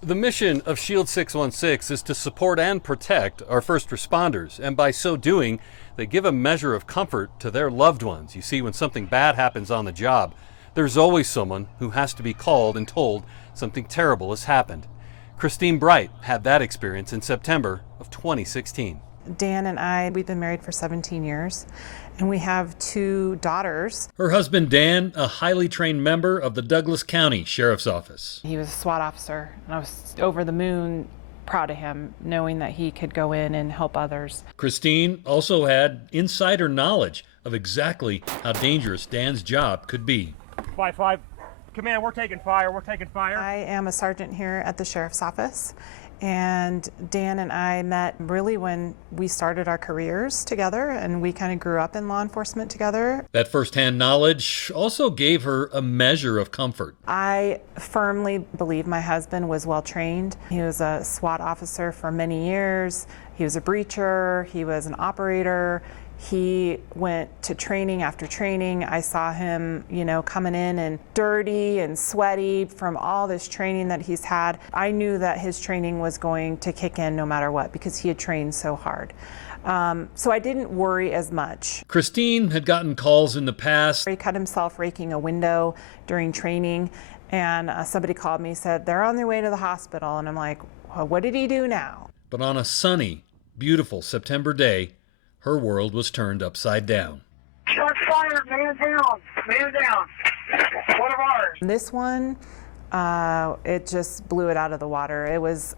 The mission of Shield 616 is to support and protect our first responders, and by so doing, they give a measure of comfort to their loved ones. You see, when something bad happens on the job, there's always someone who has to be called and told something terrible has happened. Christine Brite had that experience in September of 2016. Dan and I, we've been married for 17 years, and we have 2 daughters. Her husband, Dan, a highly trained member of the Douglas County Sheriff's Office. He was a SWAT officer, and I was over the moon proud of him, knowing that he could go in and help others. Christine also had insider knowledge of exactly how dangerous Dan's job could be. 5-5. Command, we're taking fire. We're taking fire. I am a sergeant here at the Sheriff's Office, and Dan and I met really when we started our careers together, and we kind of grew up in law enforcement together. That firsthand knowledge also gave her a measure of comfort. I firmly believe my husband was well trained. He was a SWAT officer for many years. He was a breacher. He was an operator. He went to training after training. I saw him, coming in and dirty and sweaty from all this training that he's had. I knew that his training was going to kick in no matter what because he had trained so hard. So I didn't worry as much. Christine had gotten calls in the past. He cut himself raking a window during training, and somebody called me and said, they're on their way to the hospital. And I'm like, well, what did he do now? But on a sunny, beautiful September day, her world was turned upside down. Shots fired. Man down. Man down. One of ours. This one, it just blew it out of the water. It was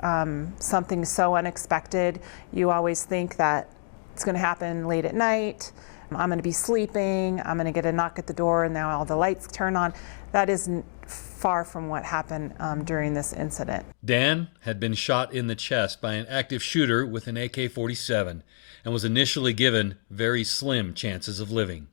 something so unexpected. You always think that it's going to happen late at night. I'm going to be sleeping. I'm going to get a knock at the door, and now all the lights turn on. That is far from what happened during this incident. Dan had been shot in the chest by an active shooter with an AK-47 and was initially given very slim chances of living.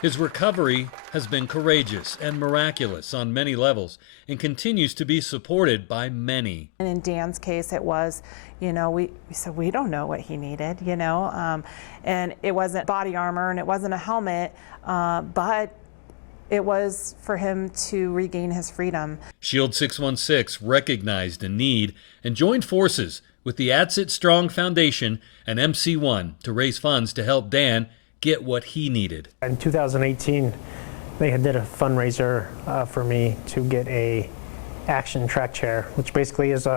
His recovery has been courageous and miraculous on many levels and continues to be supported by many. And in Dan's case, it was, we said we don't know what he needed, and it wasn't body armor and it wasn't a helmet, but it was for him to regain his freedom. Shield 616 recognized a need and joined forces with the Adsit Strong Foundation and MC1 to raise funds to help Dan get what he needed. In 2018, they did a fundraiser for me to get a action track chair, which basically is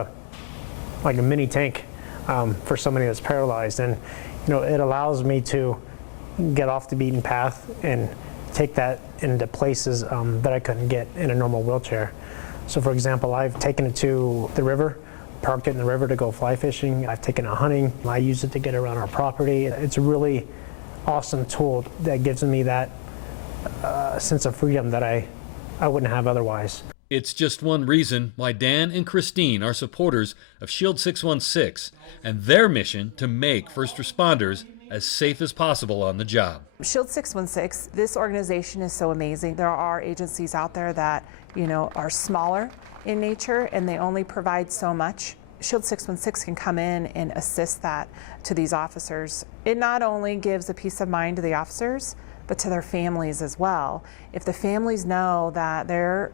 like a mini tank for somebody that's paralyzed, and it allows me to get off the beaten path and take that into places that I couldn't get in a normal wheelchair. So for example, I've taken it to the river, parked it in the river to go fly fishing. I've taken it hunting. I use it to get around our property. It's a really awesome tool that gives me that sense of freedom that I wouldn't have otherwise. It's just one reason why Dan and Christine are supporters of Shield 616 and their mission to make first responders as safe as possible on the job. Shield 616, this organization is so amazing. There are agencies out there that, are smaller in nature and they only provide so much. Shield 616 can come in and assist that to these officers. It not only gives a peace of mind to the officers, but to their families as well. If the families know that their,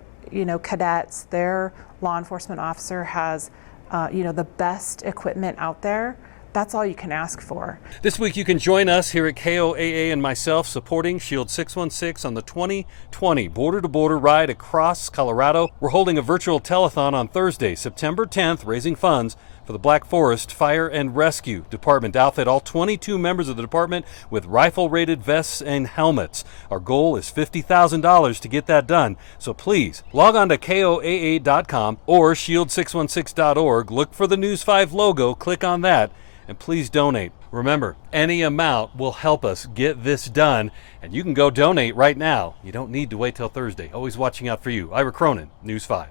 cadets, their law enforcement officer has, the best equipment out there, that's all you can ask for. This week you can join us here at KOAA and myself supporting Shield 616 on the 2020 border-to-border ride across Colorado. We're holding a virtual telethon on Thursday, September 10th, raising funds for the Black Forest Fire and Rescue Department to outfit all 22 members of the department with rifle-rated vests and helmets. Our goal is $50,000 to get that done, so please log on to KOAA.com or shield616.org, look for the News 5 logo, click on that, and please donate. Remember, any amount will help us get this done, and you can go donate right now. You don't need to wait till Thursday. Always watching out for you. Ira Cronin, News 5.